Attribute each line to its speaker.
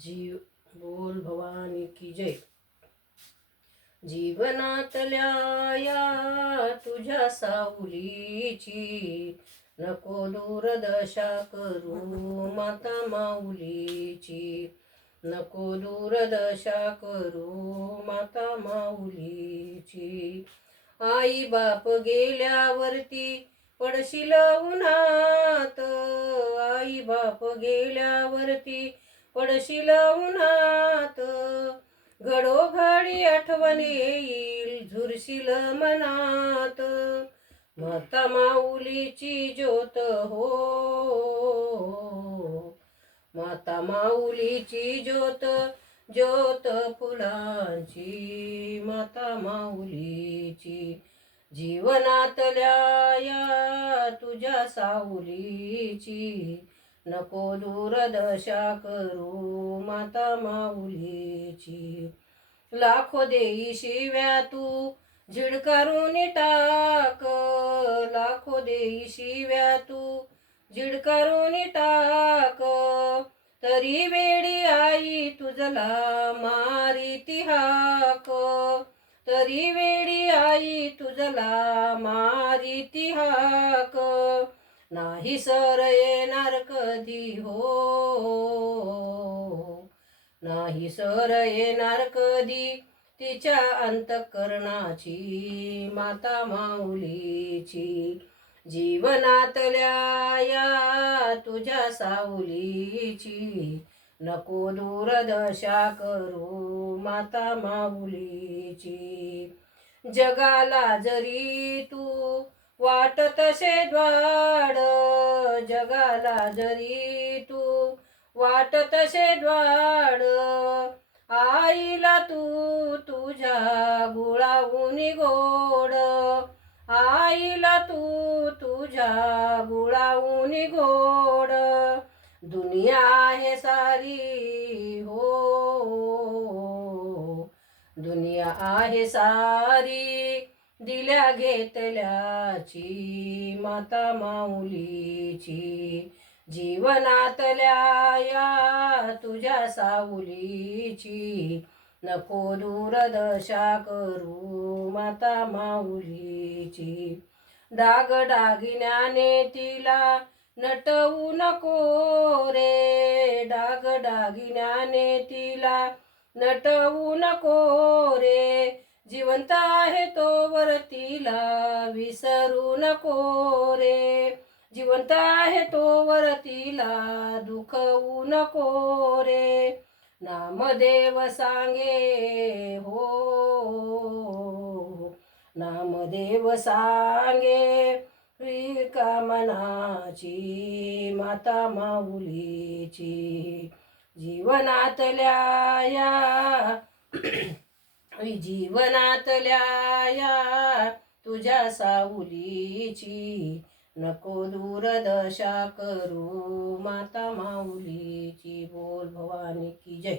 Speaker 1: जीव बोल भवानी की जय. जीवनातल्या या तुझ्या साऊलीची नको दूरदशा करू माता माऊलीची. नको दूरदशा करू माता माऊलीची. आई बाप गेल्यावरती पडशील उन्हात. आई बाप गेल्यावरती पडशील उन्हात घडोघडी आठवण येईल झुरशील मनात. माता माऊलीची ज्योत हो. माता माऊलीची ज्योत ज्योत फुलांची. माता माऊलीची जीवनातल्या या तुझ्या साऊलीची नको दूरदशा करू माता माऊलीची. लाखो देई शिव्या तू झिडकारून टाक. लाखो देई शिव्या तू झिडकारून टाक. तरी वेडी आई तुझला मारी हाक. तरी वेडी आई तुझला मारी हाक. नाही सर येणार कधी? हो. नाही सर येणार कधी? तिच्या अंतकरणाची माता माऊलीची जीवनातल्या या तुझ्या सावलीची. नको दूरदशा करू माता माऊलीची. जगाला जरी तू वाट तसे द्वाड जगाला जरी तू. वाट तसे द्वाड आईला तू तुझ्या गुळाहून गोड. आईला तू तुझ्या गुळाहून गोड. दुनिया आहे सारी हो. दुनिया आहे सारी. दिल्या घेतल्याची माता माऊलीची. जीवनातल्या या तुझ्या सावलीची. नको दूरदशा करू माता माऊलीची. डाग डागिन्याने तिला नटवू नको रे. डाग डागिन्याने तिला नटवू नको रे. जिवंत आहे तोवर तिला विसरू नको रे. जिवंत आहे तोवर तिला दुखवू नको रे. नामदेव सांगे हो नामदेव सांगे का मनाची माता माऊलीची जीवनातल्या या जीवनातल्या या तुझ्या सावलीची नको दूरदशा करू माता माऊलीची बोल भवानी की जय.